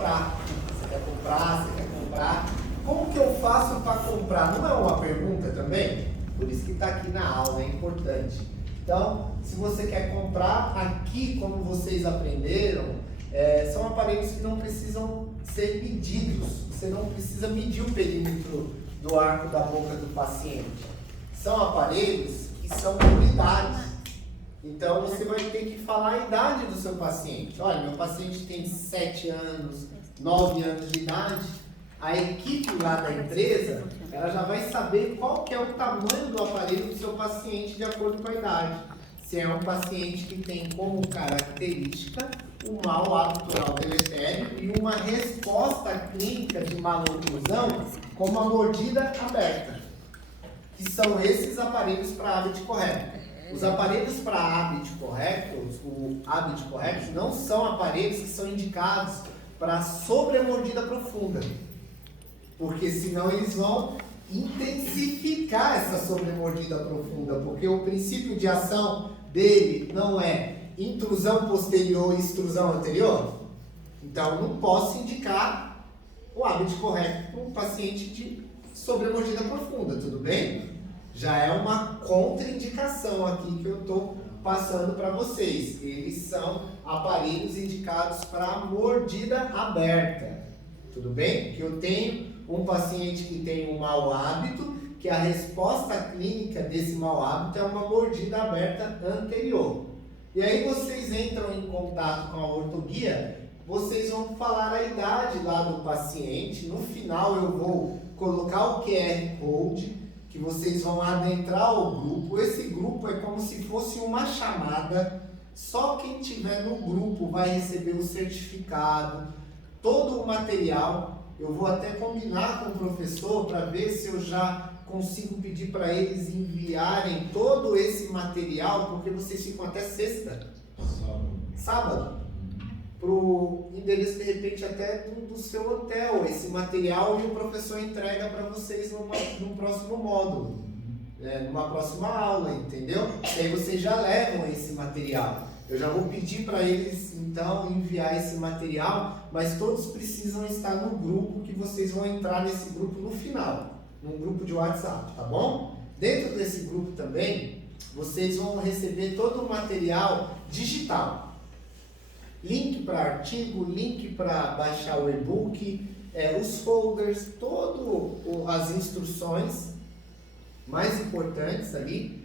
comprar. Você quer comprar, você quer comprar. Como que eu faço para comprar? Não é uma pergunta também? Por isso que está aqui na aula, é importante. Então, se você quer comprar, aqui, como vocês aprenderam, são aparelhos que não precisam ser medidos. Você não precisa medir o perímetro do arco da boca do paciente. São aparelhos que são unidades. Então, você vai ter que falar a idade do seu paciente. Olha, meu paciente tem 7 anos, 9 anos de idade. A equipe lá da empresa, ela já vai saber qual que é o tamanho do aparelho do seu paciente de acordo com a idade. Se é um paciente que tem como característica um mau hábito oral deletério e uma resposta clínica de maloclusão como a mordida aberta, que são esses aparelhos para hábito correto. Os aparelhos para hábito correto, o hábito correto, não são aparelhos que são indicados para sobremordida profunda, porque senão eles vão intensificar essa sobremordida profunda, porque o princípio de ação dele não é intrusão posterior e extrusão anterior. Então, eu não posso indicar o hábito correto para um paciente de sobremordida profunda, tudo bem? Já é uma contraindicação aqui que eu estou passando para vocês. Eles são aparelhos indicados para mordida aberta, tudo bem? Que eu tenho um paciente que tem um mau hábito, que a resposta clínica desse mau hábito é uma mordida aberta anterior. E aí vocês entram em contato com a ortoguia, vocês vão falar a idade lá do paciente. No final eu vou colocar o QR Code, que vocês vão adentrar o grupo. Esse grupo é como se fosse uma chamada. Só quem tiver no grupo vai receber o certificado, todo o material. Eu vou até combinar com o professor para ver se eu já consigo pedir para eles enviarem todo esse material, porque vocês ficam até sexta, sábado, para o endereço de repente até do seu hotel, esse material, e o professor entrega para vocês no próximo módulo, numa próxima aula, entendeu? E aí vocês já levam esse material. Eu já vou pedir para eles, então, enviar esse material, mas todos precisam estar no grupo, que vocês vão entrar nesse grupo no final, num grupo de WhatsApp, tá bom? Dentro desse grupo também, vocês vão receber todo o material digital. Link para artigo, link para baixar o e-book, os folders, todas as instruções mais importantes ali,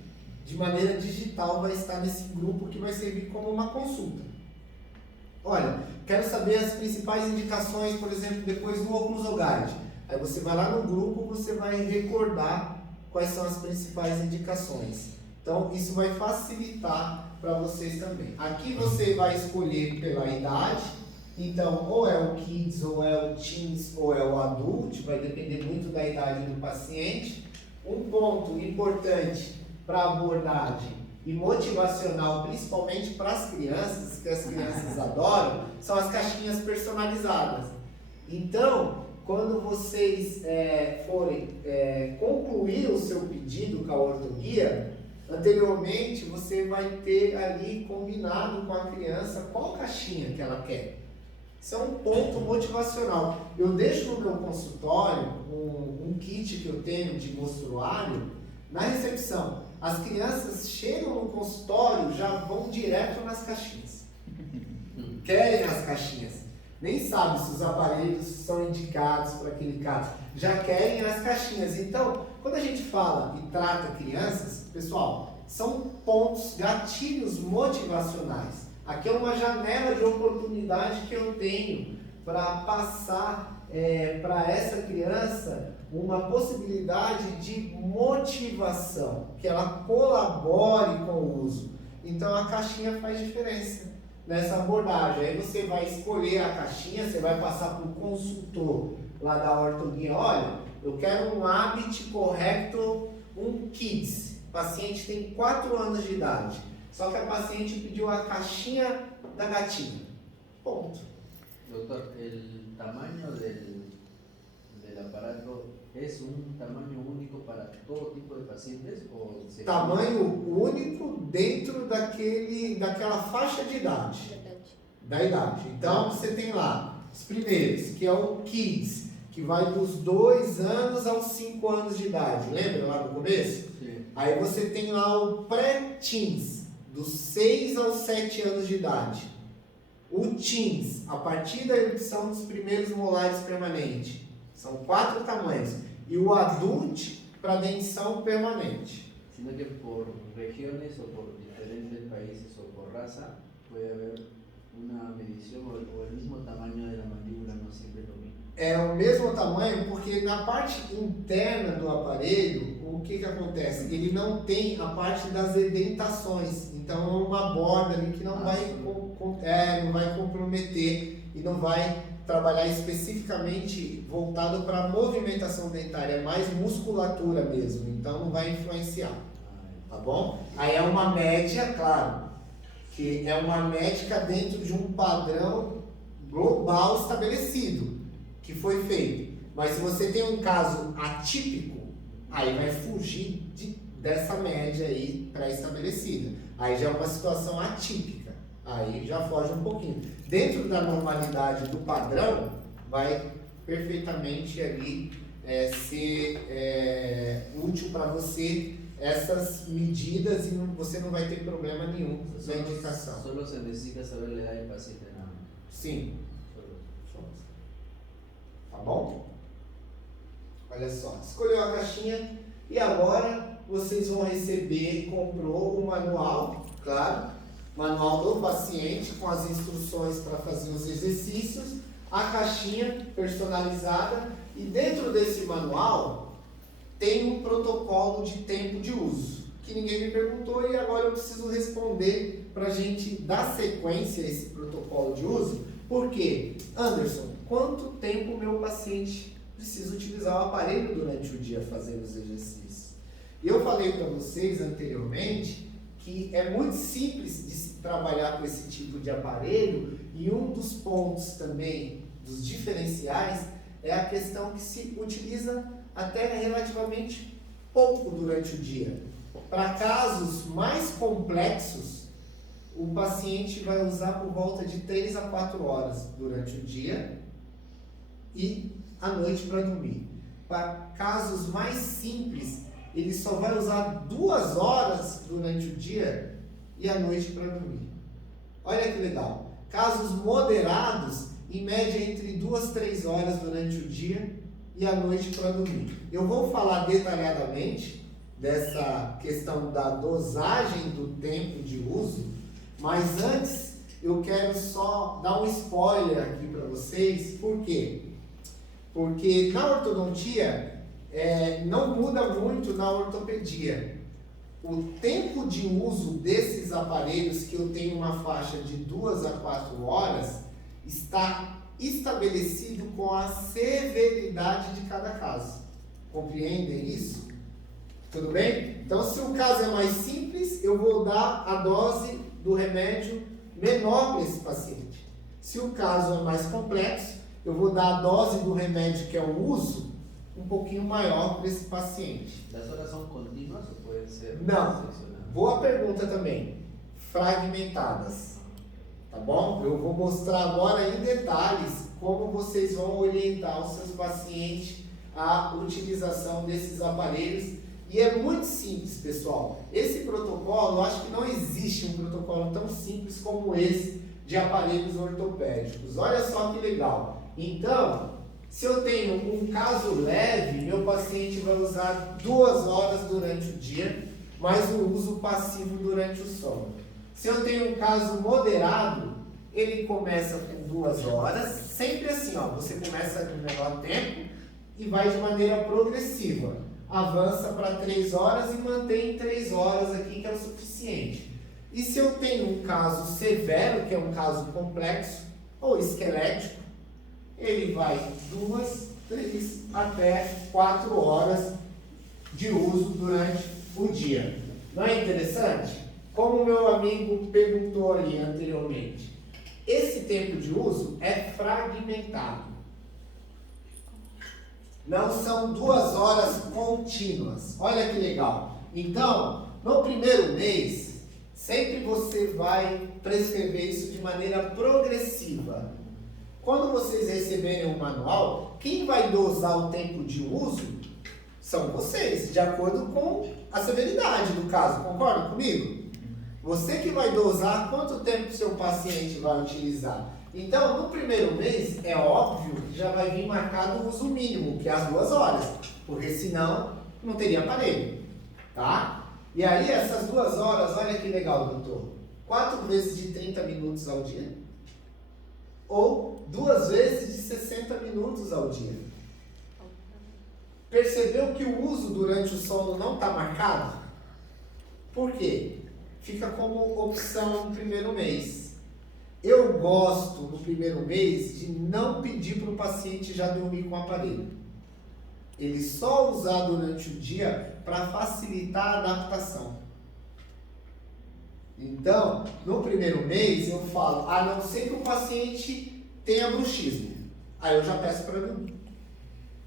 de maneira digital, vai estar nesse grupo que vai servir como uma consulta. Olha, quero saber as principais indicações, por exemplo, depois do oclusogade. Aí você vai lá no grupo, você vai recordar quais são as principais indicações. Então, isso vai facilitar para vocês também. Aqui você vai escolher pela idade. Então, ou é o Kids, ou é o Teens, ou é o Adult. Vai depender muito da idade do paciente. Um ponto importante para abordagem e motivacional, principalmente para as crianças, que as crianças adoram, são as caixinhas personalizadas. Então, quando vocês forem concluir o seu pedido com a ortoguia, anteriormente você vai ter ali combinado com a criança qual caixinha que ela quer. Isso é um ponto motivacional. Eu deixo no meu consultório um kit que eu tenho de mostruário na recepção. As crianças chegam no consultório, já vão direto nas caixinhas. Querem as caixinhas. Nem sabem se os aparelhos são indicados para aquele caso. Já querem as caixinhas. Então, quando a gente fala e trata crianças, pessoal, são pontos, gatilhos motivacionais. Aqui é uma janela de oportunidade que eu tenho para passar para essa criança uma possibilidade de motivação, que ela colabore com o uso. Então a caixinha faz diferença nessa abordagem. Aí você vai escolher a caixinha, você vai passar para o consultor lá da ortoguia. Olha, eu quero um hábito correto, um Kids. O paciente tem 4 anos de idade. Só que a paciente pediu a caixinha da gatinha. Ponto. Doutor, o tamanho del aparato es un tamaño único para todo tipo de pacientes? Tamanho único dentro daquela faixa de idade. Da idade. Então, você tem lá os primeiros, que é o Kids, que vai dos 2 anos aos 5 anos de idade. Lembra lá no começo? Sim. Aí você tem lá o pré-teens, dos 6 aos 7 anos de idade. O teens, a partir da erupção dos primeiros molares permanentes. São 4 tamanhos. E o adult para dentição permanente. Sino que por regiones o por diferentes países o por raza puede haber una medición o el mismo tamaño de la mandíbula, no siempre lo mismo. É o mesmo tamanho porque na parte interna do aparelho, o que acontece? Ele não tem a parte das edentações. Então é uma borda ali que não vai comprometer e não vai trabalhar especificamente voltado para a movimentação dentária, é mais musculatura mesmo, então não vai influenciar, tá bom? Aí é uma média, claro, que é uma médica dentro de um padrão global estabelecido, que foi feito. Mas se você tem um caso atípico, aí vai fugir dessa média aí pré-estabelecida. Aí já é uma situação atípica, aí já foge um pouquinho. Dentro da normalidade do padrão, vai perfeitamente ali ser útil para você essas medidas e você não vai ter problema nenhum na indicação. Solo se necesita saber a idade do paciente, não? Sim. Tá bom? Olha só, escolheu a caixinha e agora vocês vão receber, comprou o manual, claro, manual do paciente com as instruções para fazer os exercícios, a caixinha personalizada e dentro desse manual tem um protocolo de tempo de uso, que ninguém me perguntou e agora eu preciso responder para a gente dar sequência a esse protocolo de uso. Por quê? Anderson, quanto tempo o meu paciente precisa utilizar o aparelho durante o dia fazendo os exercícios? Eu falei para vocês anteriormente que é muito simples de se trabalhar com esse tipo de aparelho e um dos pontos também, dos diferenciais, é a questão que se utiliza até relativamente pouco durante o dia. Para casos mais complexos, o paciente vai usar por volta de 3 a 4 horas durante o dia e à noite para dormir. Para casos mais simples, ele só vai usar 2 horas durante o dia e à noite para dormir. Olha que legal. Casos moderados, em média entre 2 a 3 horas durante o dia e à noite para dormir. Eu vou falar detalhadamente dessa questão da dosagem do tempo de uso, mas antes eu quero só dar um spoiler aqui para vocês. Por quê? Porque na ortodontia não muda muito na ortopedia. O tempo de uso desses aparelhos, que eu tenho uma faixa de 2 a 4 horas, está estabelecido com a severidade de cada caso. Compreendem isso? Tudo bem? Então, se o caso é mais simples, eu vou dar a dose do remédio menor para esse paciente. Se o caso é mais complexo, eu vou dar a dose do remédio, que é o uso, um pouquinho maior para esse paciente. As horas são contínuas ou podem ser Não. seccionadas? Boa pergunta também. Fragmentadas. Tá bom? Eu vou mostrar agora em detalhes como vocês vão orientar os seus pacientes à utilização desses aparelhos. E é muito simples, pessoal. Esse protocolo, eu acho que não existe um protocolo tão simples como esse de aparelhos ortopédicos. Olha só que legal. Então, se eu tenho um caso leve, meu paciente vai usar 2 horas durante o dia, mais o uso passivo durante o sono. Se eu tenho um caso moderado, ele começa com 2 horas, sempre assim, ó, você começa no menor tempo e vai de maneira progressiva. Avança para 3 horas e mantém 3 horas aqui, que é o suficiente. E se eu tenho um caso severo, que é um caso complexo ou esquelético, ele vai 2, 3 até 4 horas de uso durante o dia. Não é interessante? Como o meu amigo perguntou ali anteriormente, esse tempo de uso é fragmentado. Não são 2 horas contínuas. Olha que legal. Então, no primeiro mês, sempre você vai prescrever isso de maneira progressiva. quando vocês receberem o manual, quem vai dosar o tempo de uso são vocês, de acordo com a severidade do caso. Concorda comigo? Você que vai dosar quanto tempo o seu paciente vai utilizar. Então, no primeiro mês, é óbvio que já vai vir marcado o uso mínimo, que é as 2 horas, porque senão não teria aparelho, tá? E aí, essas 2 horas, olha que legal, doutor. 4 vezes de 30 minutos ao dia, ou 2 vezes de 60 minutos ao dia. Percebeu que o uso durante o sono não está marcado? Por quê? Fica como opção no primeiro mês. Eu gosto, no primeiro mês, de não pedir para o paciente já dormir com o aparelho. Ele só usar durante o dia para facilitar a adaptação. Então, no primeiro mês, eu falo, a não ser que o paciente tenha bruxismo. Aí eu já peço para dormir.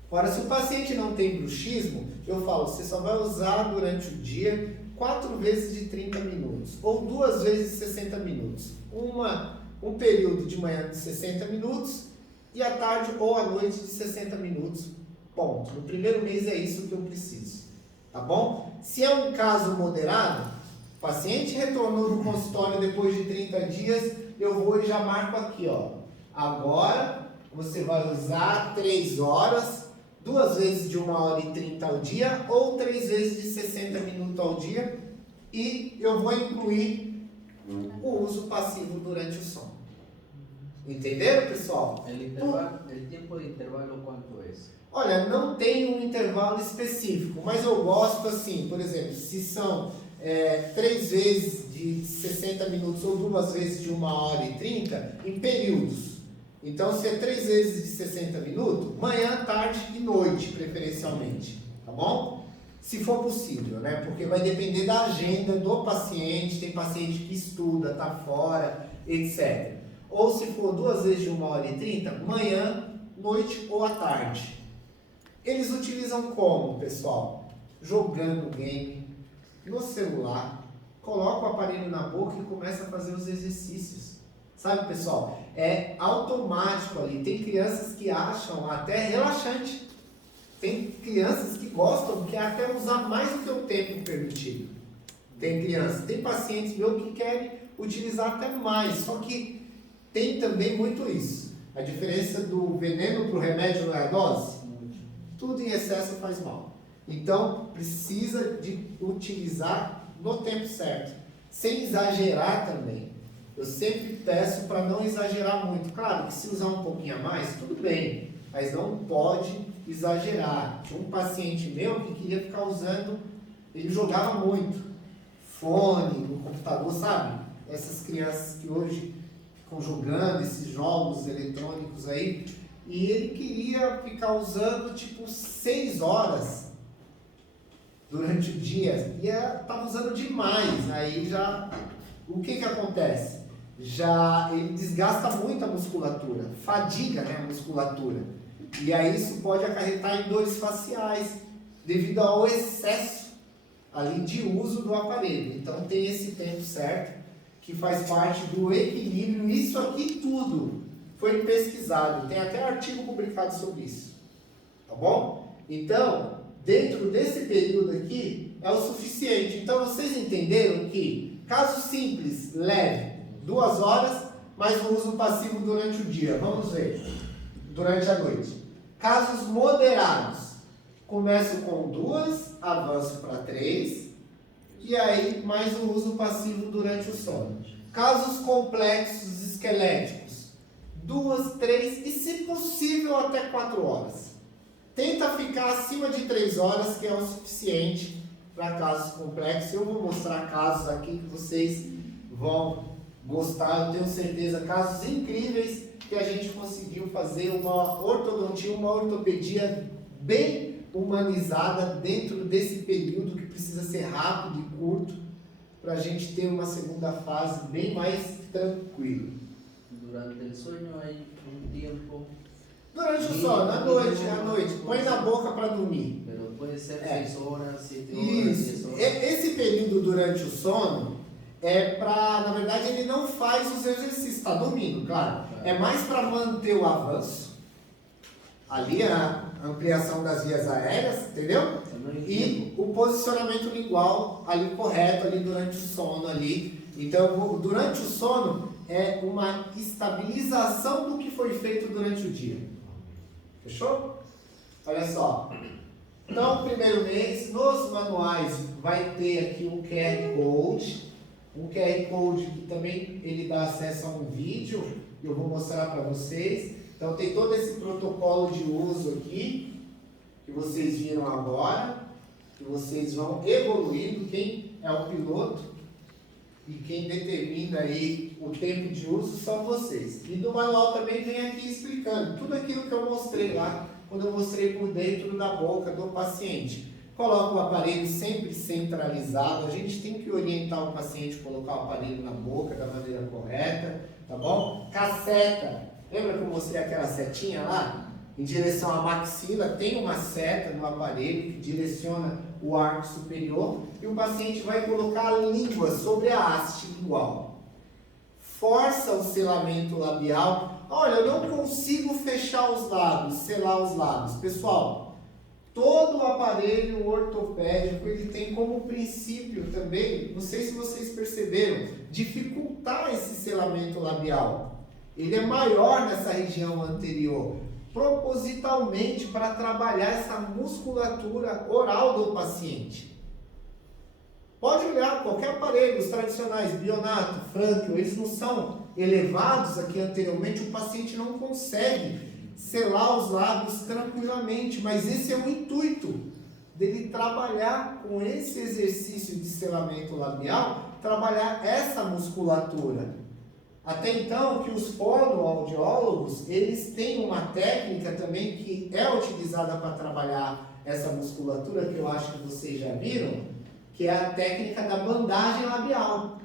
Agora, se o paciente não tem bruxismo, eu falo, você só vai usar durante o dia 4 vezes de 30 minutos, ou 2 vezes de 60 minutos. Um período de manhã de 60 minutos e à tarde ou à noite de 60 minutos. Ponto. No primeiro mês é isso que eu preciso. Tá bom? Se é um caso moderado, o paciente retornou do consultório depois de 30 dias, eu vou e já marco aqui, ó. Agora você vai usar 3 horas, 2 vezes de 1 hora e 30 ao dia, ou 3 vezes de 60 minutos ao dia, e eu vou incluir o uso passivo durante o sono. Entenderam, pessoal? El tiempo de intervalo, ¿cuánto es? Olha, não tem um intervalo específico, mas eu gosto assim, por exemplo, se são 3 vezes de 60 minutos ou 2 vezes de 1 hora e 30, em períodos. Então, se é 3 vezes de 60 minutos, manhã, tarde e noite, preferencialmente, tá bom? Se for possível, né? Porque vai depender da agenda do paciente, tem paciente que estuda, tá fora, etc. Ou se for 2 vezes de 1 hora e 30, manhã, noite ou à tarde. Eles utilizam como, pessoal? Jogando game, no celular, coloca o aparelho na boca e começa a fazer os exercícios. Sabe, pessoal? É automático ali. Tem crianças que acham até relaxante. Tem crianças que gostam, que até usar mais do que o tempo permitido. Tem crianças, tem pacientes meus que querem utilizar até mais. Só que tem também muito isso. A diferença do veneno para o remédio não é a dose? Tudo em excesso faz mal. Então, precisa de utilizar no tempo certo. Sem exagerar também. Eu sempre peço para não exagerar muito. Claro que se usar um pouquinho a mais, tudo bem. Mas não pode exagerar. Tinha um paciente meu que queria ficar usando, ele jogava muito. Fone no computador, sabe? Essas crianças que hoje ficam jogando esses jogos eletrônicos aí. E ele queria ficar usando tipo 6 horas durante o dia. E estava usando demais. Aí já, o que acontece? Já ele desgasta muito a musculatura, fadiga, né, a musculatura. E aí isso pode acarretar em dores faciais, devido ao excesso ali de uso do aparelho. Então tem esse tempo certo, que faz parte do equilíbrio. Isso aqui tudo foi pesquisado, tem até artigo publicado sobre isso. Tá bom? Então, dentro desse período aqui, é o suficiente. Então vocês entenderam que, caso simples, leve 2 horas, mais o uso passivo durante o dia. Vamos ver. Durante a noite. Casos moderados. Começo com 2, avanço para 3. E aí, mais o uso passivo durante o sono. Casos complexos esqueléticos. 2, 3 e, se possível, até 4 horas. Tenta ficar acima de 3 horas, que é o suficiente para casos complexos. Eu vou mostrar casos aqui que vocês vão gostar, eu tenho certeza, casos incríveis que a gente conseguiu fazer uma ortodontia, uma ortopedia bem humanizada dentro desse período que precisa ser rápido e curto para a gente ter uma segunda fase bem mais tranquila. Durante o sonho aí tempo. Durante o sono, à noite, põe na boca para dormir. Mas pode ser 6 horas, 7 horas, Isso. 10 horas. Esse período durante o sono é para, na verdade, ele não faz os exercícios, está dormindo, claro. é mais para manter o avanço, ali a ampliação das vias aéreas, entendeu? E o posicionamento lingual ali correto, ali durante o sono ali. Então, durante o sono é uma estabilização do que foi feito durante o dia. Fechou? Olha só. Então, primeiro mês, nos manuais vai ter aqui um QR Code. Um QR Code que também ele dá acesso a um vídeo, que eu vou mostrar para vocês. Então, tem todo esse protocolo de uso aqui, que vocês viram agora, que vocês vão evoluindo. Quem é o piloto e quem determina aí o tempo de uso são vocês. E no manual também vem aqui explicando tudo aquilo que eu mostrei lá, quando eu mostrei por dentro da boca do paciente. Coloca o aparelho sempre centralizado, a gente tem que orientar o paciente a colocar o aparelho na boca da maneira correta, tá bom? Casseta, lembra que eu mostrei aquela setinha lá? Em direção à maxila, tem uma seta no aparelho que direciona o arco superior e o paciente vai colocar a língua sobre a haste lingual. Força o selamento labial. Olha, eu não consigo fechar os lábios, selar os lábios. Pessoal, todo o aparelho ortopédico ele tem como princípio também, não sei se vocês perceberam, dificultar esse selamento labial. Ele é maior nessa região anterior, propositalmente para trabalhar essa musculatura oral do paciente. Pode olhar qualquer aparelho, os tradicionais, Bionato, Franklin, eles não são elevados aqui anteriormente, o paciente não consegue selar os lábios tranquilamente, mas esse é o intuito dele trabalhar com esse exercício de selamento labial, trabalhar essa musculatura. Até então, que os fonoaudiólogos, eles têm uma técnica também que é utilizada para trabalhar essa musculatura, que eu acho que vocês já viram, que é a técnica da bandagem labial.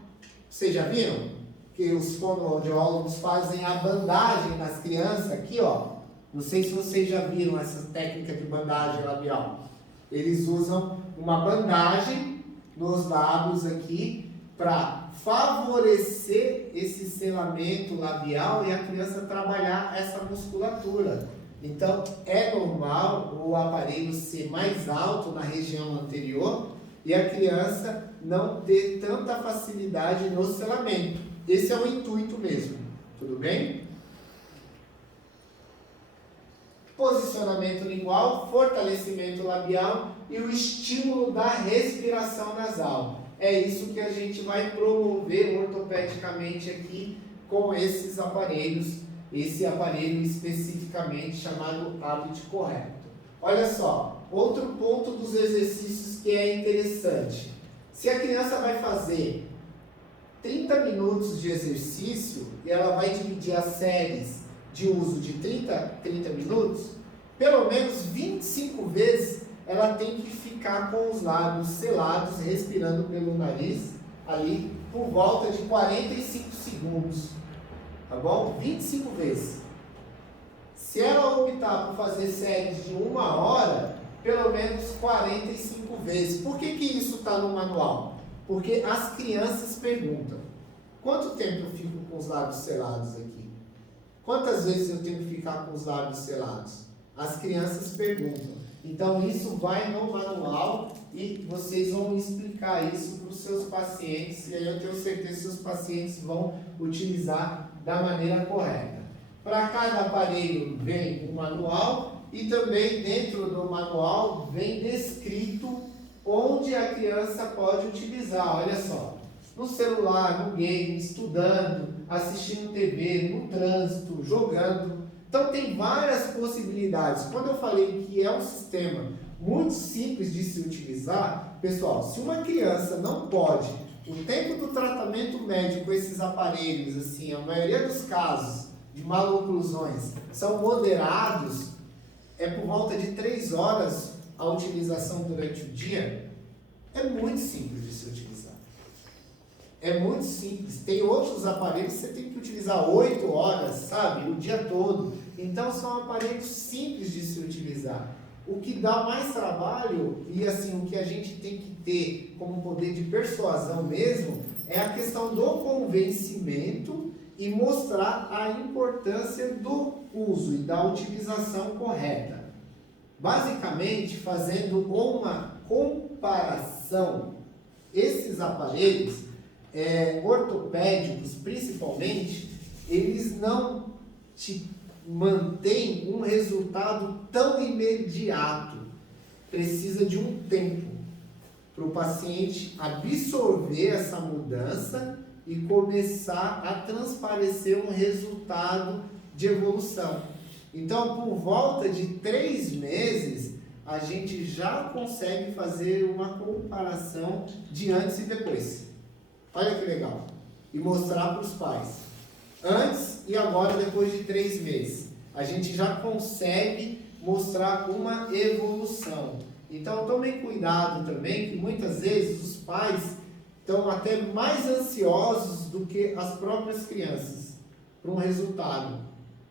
Vocês já viram? Que os fonoaudiólogos fazem a bandagem nas crianças aqui, ó. Não sei se vocês já viram essa técnica de bandagem labial. Eles usam uma bandagem nos lábios aqui para favorecer esse selamento labial e a criança trabalhar essa musculatura. Então, é normal o aparelho ser mais alto na região anterior e a criança não ter tanta facilidade no selamento. Esse é o intuito mesmo, tudo bem? Posicionamento lingual, fortalecimento labial e o estímulo da respiração nasal. É isso que a gente vai promover ortopedicamente aqui com esses aparelhos, esse aparelho especificamente chamado Habit Correcto. Olha só, outro ponto dos exercícios que é interessante. Se a criança vai fazer 30 minutos de exercício e ela vai dividir as séries de uso de 30 minutos, pelo menos 25 vezes ela tem que ficar com os lábios selados, respirando pelo nariz, ali por volta de 45 segundos, tá bom? 25 vezes. Se ela optar por fazer séries de 1 hora, pelo menos 45 vezes. Por que isso está no manual? Porque as crianças perguntam, quanto tempo eu fico com os lábios selados aqui? Quantas vezes eu tenho que ficar com os lábios selados? As crianças perguntam. Então, isso vai no manual e vocês vão explicar isso para os seus pacientes. E aí eu tenho certeza que seus pacientes vão utilizar da maneira correta. Para cada aparelho vem um manual e também dentro do manual vem descrito onde a criança pode utilizar. Olha só, no celular, no game, estudando, assistindo TV, no trânsito, jogando. Então tem várias possibilidades. Quando eu falei que é um sistema muito simples de se utilizar, pessoal, se uma criança não pode, o tempo do tratamento médico com esses aparelhos, assim, a maioria dos casos de maloclusões são moderados, é por volta de 3 horas a utilização durante o dia, é muito simples de se utilizar. É muito simples. Tem outros aparelhos que você tem que utilizar 8 horas, sabe? O dia todo. Então são aparelhos simples de se utilizar. O que dá mais trabalho, e assim, o que a gente tem que ter como poder de persuasão mesmo, é a questão do convencimento e mostrar a importância do uso e da utilização correta. Basicamente, fazendo uma comparação, esses aparelhos ortopédicos, principalmente, eles não te mantêm um resultado tão imediato. Precisa de um tempo para o paciente absorver essa mudança e começar a transparecer um resultado de evolução. Então, por volta de 3 meses, a gente já consegue fazer uma comparação de antes e depois. Olha que legal. E mostrar para os pais. Antes e agora, depois de 3 meses. A gente já consegue mostrar uma evolução. Então, tomem cuidado também, que muitas vezes os pais estão até mais ansiosos do que as próprias crianças para um resultado.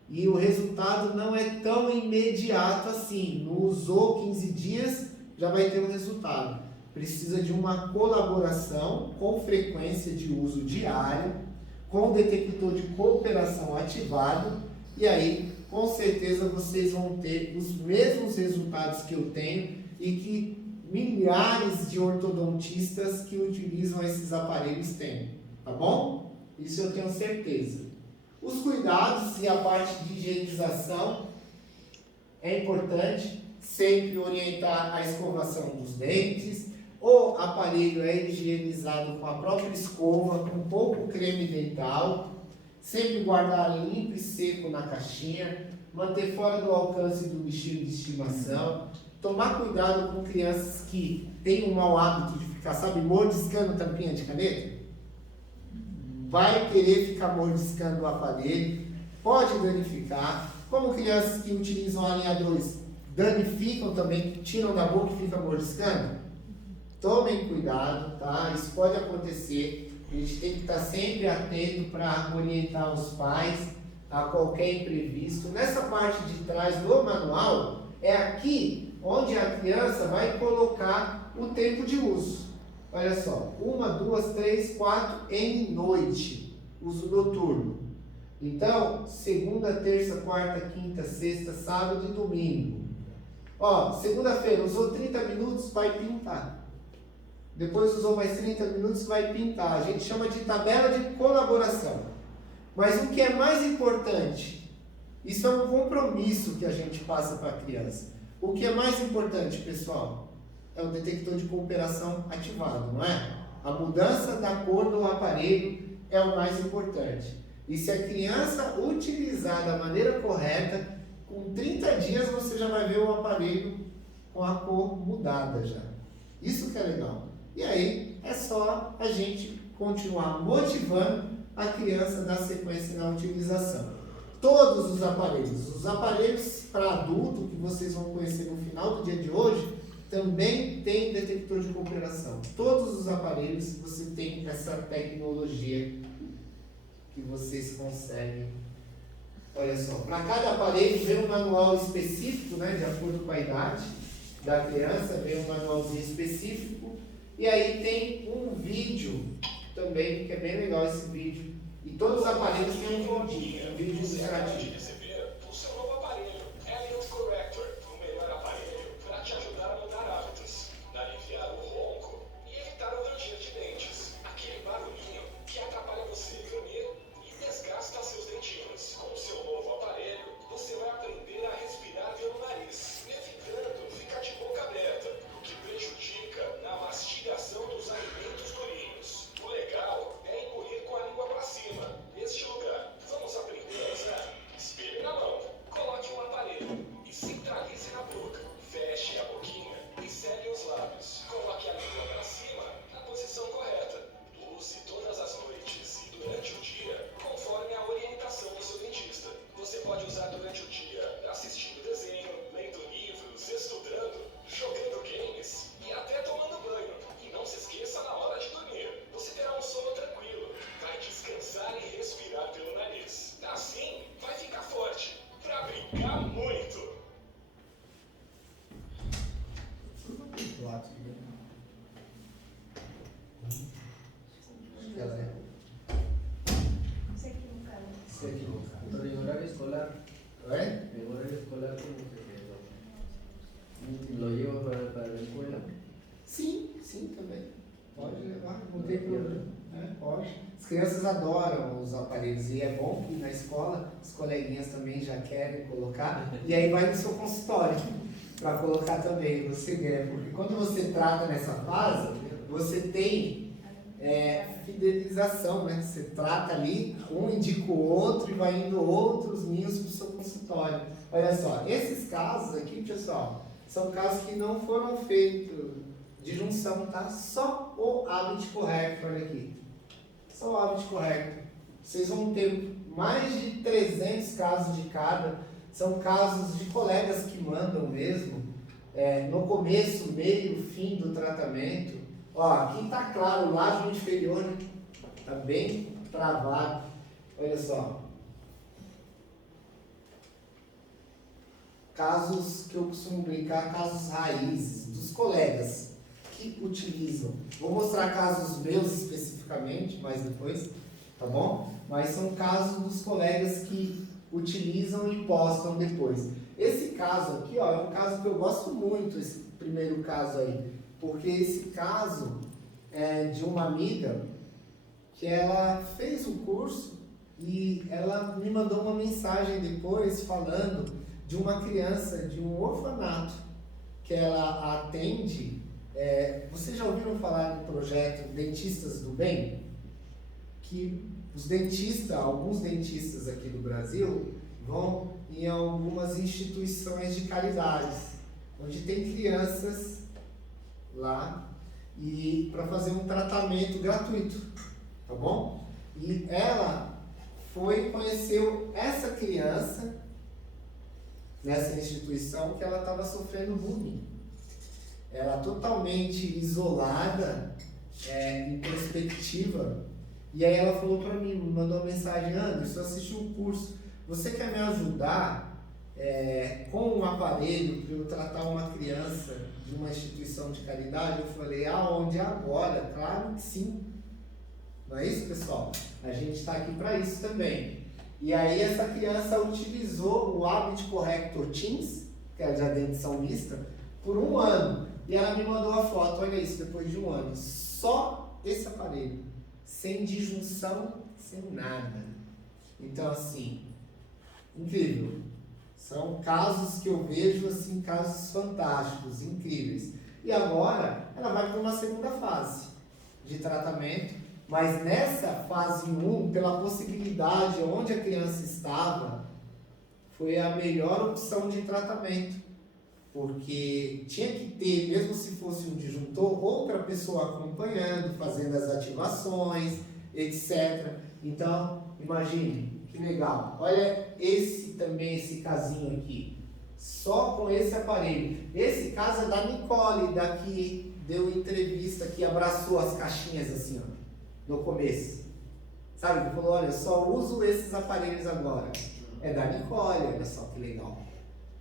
E o resultado não é tão imediato assim. Não usou 15 dias, já vai ter um resultado. Precisa de uma colaboração com frequência de uso diário, com o detector de cooperação ativado, e aí, com certeza, vocês vão ter os mesmos resultados que eu tenho e que milhares de ortodontistas que utilizam esses aparelhos têm, tá bom? Isso eu tenho certeza. Os cuidados e a parte de higienização é importante, sempre orientar a escovação dos dentes. O aparelho é higienizado com a própria escova, com pouco creme dental, sempre guardar limpo e seco na caixinha, manter fora do alcance do bichinho de estimação, tomar cuidado com crianças que têm um mau hábito de ficar, mordiscando tampinha de caneta. Vai querer ficar mordiscando o aparelho, pode danificar. Como crianças que utilizam alinhadores danificam também, tiram da boca e ficam mordiscando. Tomem cuidado, tá? Isso pode acontecer. A gente tem que estar sempre atento para orientar os pais a qualquer imprevisto. Nessa parte de trás do manual, é aqui onde a criança vai colocar o tempo de uso. Olha só, 1, 2, 3, 4, N noite, uso noturno. Então, segunda, terça, quarta, quinta, sexta, sábado e domingo. Ó, segunda-feira usou 30 minutos, vai pintar. Depois usou mais 30 minutos, vai pintar. A gente chama de tabela de colaboração. Mas o que é mais importante? Isso é um compromisso que a gente passa para a criança. O que é mais importante, pessoal? É o detector de cooperação ativado, não é? A mudança da cor do aparelho é o mais importante. E se a criança utilizar da maneira correta, com 30 dias você já vai ver o aparelho com a cor mudada já. Isso que é legal. E aí é só a gente continuar motivando a criança a dar sequência na utilização. Todos os aparelhos para adulto que vocês vão conhecer no final do dia de hoje, também tem detector de cooperação. Todos os aparelhos você tem essa tecnologia que vocês conseguem. Olha só, para cada aparelho vem um manual específico, né, de acordo com a idade da criança, vem um manualzinho específico. E aí tem um vídeo também, que é bem legal esse vídeo. E todos os aparelhos têm um vídeo ilustrativo. Este lugar, vamos aprender a usar? crianças adoram os aparelhos e é bom que na escola os coleguinhas também já querem colocar e aí vai no seu consultório para colocar também, você ganha, porque quando você trata nessa fase, você tem fidelização, né? Você trata ali, um indica o outro e vai indo outros ninhos para o seu consultório. Olha só, esses casos aqui, pessoal, são casos que não foram feitos de junção, tá? Só o hábito correto, olha aqui. Só o hábito correto. Vocês vão ter mais de 300 casos de cada. São casos de colegas que mandam mesmo, no começo, meio, fim do tratamento. Ó, aqui está claro, o lábio inferior, né? Está bem travado. Olha só. Casos que eu costumo brincar, casos raízes, dos colegas que utilizam. Vou mostrar casos meus especificamente, mais depois, tá bom? Mas são casos dos colegas que utilizam e postam depois. Esse caso aqui, ó, é um caso que eu gosto muito, esse primeiro caso aí. Porque esse caso é de uma amiga que ela fez o curso e ela me mandou uma mensagem depois falando de uma criança de um orfanato que ela atende. Vocês já ouviram falar do projeto Dentistas do Bem? Que os dentistas, alguns dentistas aqui do Brasil, vão em algumas instituições de caridade, onde tem crianças lá e para fazer um tratamento gratuito, tá bom? E ela conheceu essa criança nessa instituição que ela estava sofrendo bullying. Ela totalmente isolada, introspectiva. E aí ela falou para mim, me mandou uma mensagem: Anderson, eu assisti um curso, você quer me ajudar com um aparelho para eu tratar uma criança de uma instituição de caridade? Eu falei: aonde? Agora? Claro que sim. Não é isso, pessoal? A gente está aqui para isso também. E aí essa criança utilizou o Habit Corrector Teens, que é de dentição mista, por 1 ano. E ela me mandou a foto, olha isso, depois de 1 ano. Só esse aparelho, sem disjunção, sem nada. Então, assim, incrível. São casos que eu vejo, assim, casos fantásticos, incríveis. E agora, ela vai para uma segunda fase de tratamento, mas nessa fase 1, pela possibilidade onde a criança estava, foi a melhor opção de tratamento. Porque tinha que ter, mesmo se fosse um disjuntor, outra pessoa acompanhando, fazendo as ativações, etc. Então, imagine, que legal. Olha esse casinho aqui. Só com esse aparelho. Esse caso é da Nicole, daqui deu entrevista, que abraçou as caixinhas assim, ó, no começo. Sabe, ele falou: olha, só uso esses aparelhos agora. É da Nicole, olha só que legal.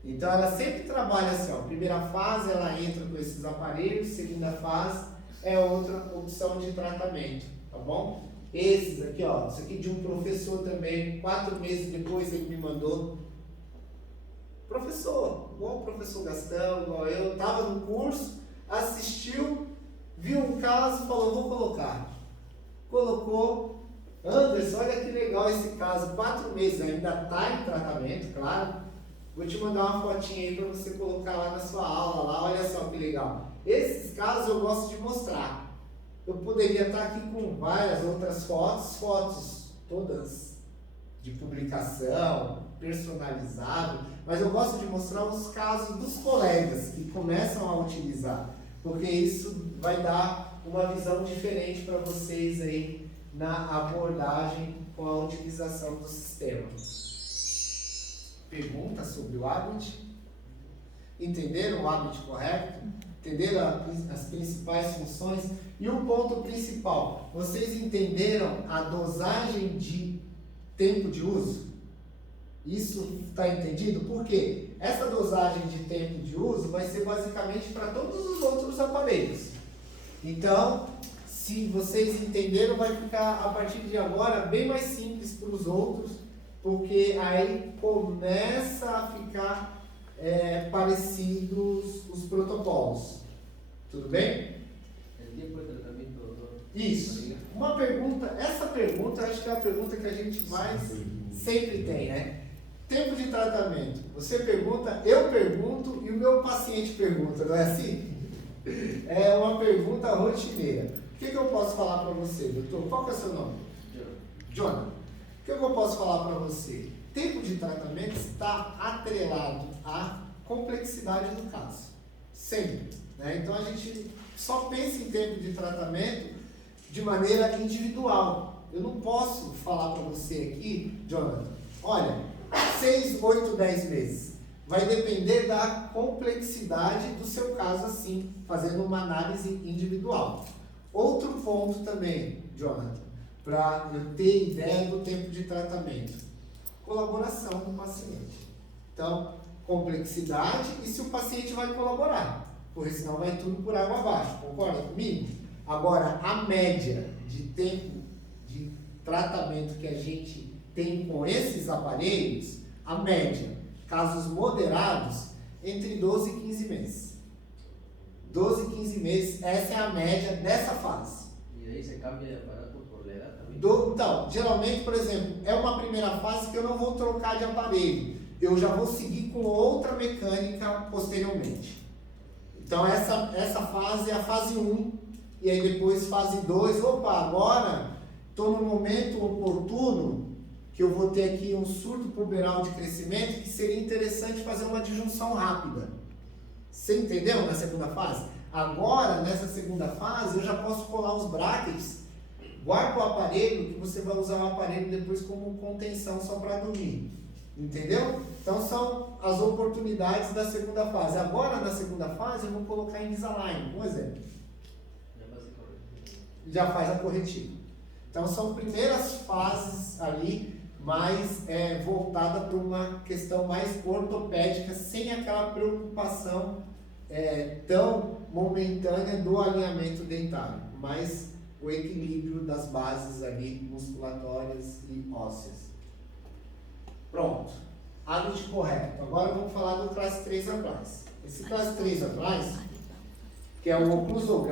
Então ela sempre trabalha assim, ó, primeira fase ela entra com esses aparelhos, segunda fase é outra opção de tratamento, tá bom? Esses aqui, ó, isso aqui de um professor também, 4 meses depois ele me mandou. Professor, igual o professor Gastão, igual eu, estava no curso, assistiu, viu um caso, falou: vou colocar. Colocou. Anderson, olha que legal esse caso, 4 meses, ainda está em tratamento, claro. Vou te mandar uma fotinha aí para você colocar lá na sua aula, lá, olha só que legal. Esses casos eu gosto de mostrar. Eu poderia estar aqui com várias outras fotos todas de publicação, personalizado, mas eu gosto de mostrar os casos dos colegas que começam a utilizar, porque isso vai dar uma visão diferente para vocês aí na abordagem com a utilização do sistema. Pergunta sobre o Habit? Entenderam o Habit correto? Entenderam as principais funções? E o ponto principal, vocês entenderam a dosagem de tempo de uso? Isso está entendido? Por quê? Essa dosagem de tempo de uso vai ser basicamente para todos os outros aparelhos. Então, se vocês entenderam, vai ficar a partir de agora bem mais simples para os outros, porque aí começa a ficar parecidos os protocolos. Tudo bem? El tiempo de tratamento, doutor. Isso. Uma pergunta, essa pergunta, eu acho que é a pergunta que a gente mais sempre tem, né? Tempo de tratamento. Você pergunta, eu pergunto e o meu paciente pergunta, não é assim? É uma pergunta rotineira. O que eu posso falar para você, doutor? Qual que é o seu nome? Jonathan. O que eu posso falar para você? Tempo de tratamento está atrelado à complexidade do caso. Sempre. Né? Então a gente só pensa em tempo de tratamento de maneira individual. Eu não posso falar para você aqui, Jonathan, olha, 6, 8, 10 meses. Vai depender da complexidade do seu caso assim, fazendo uma análise individual. Outro ponto também, Jonathan, para eu ter ideia do tempo de tratamento. Colaboração do paciente. Então, complexidade e se o paciente vai colaborar, porque senão vai tudo por água abaixo, concorda comigo? Agora, a média de tempo de tratamento que a gente tem com esses aparelhos, a média, casos moderados, entre 12 e 15 meses. 12 e 15 meses, essa é a média dessa fase. E aí você cambia de aparato por la edad também? Então, geralmente, por exemplo, é uma primeira fase que eu não vou trocar de aparelho. Eu já vou seguir com outra mecânica posteriormente. Então, essa fase é a fase 1, e aí depois fase 2. Opa, agora estou no momento oportuno que eu vou ter aqui um surto puberal de crescimento que seria interessante fazer uma disjunção rápida. Você entendeu na segunda fase? Agora, nessa segunda fase, eu já posso colar os brackets, guarda o aparelho, que você vai usar o aparelho depois como contenção só para dormir. Entendeu? Então, são as oportunidades da segunda fase. Agora, na segunda fase, eu vou colocar Invisalign, um exemplo. Já faz a corretiva. Então, são primeiras fases ali, mais voltada para uma questão mais ortopédica, sem aquela preocupação tão momentânea do alinhamento dentário, mas o equilíbrio das bases ali musculatórias e ósseas. Pronto. Hábito correto. Agora vamos falar do classe 3 atrás. Esse classe 3 atrás, que é o oclusograma,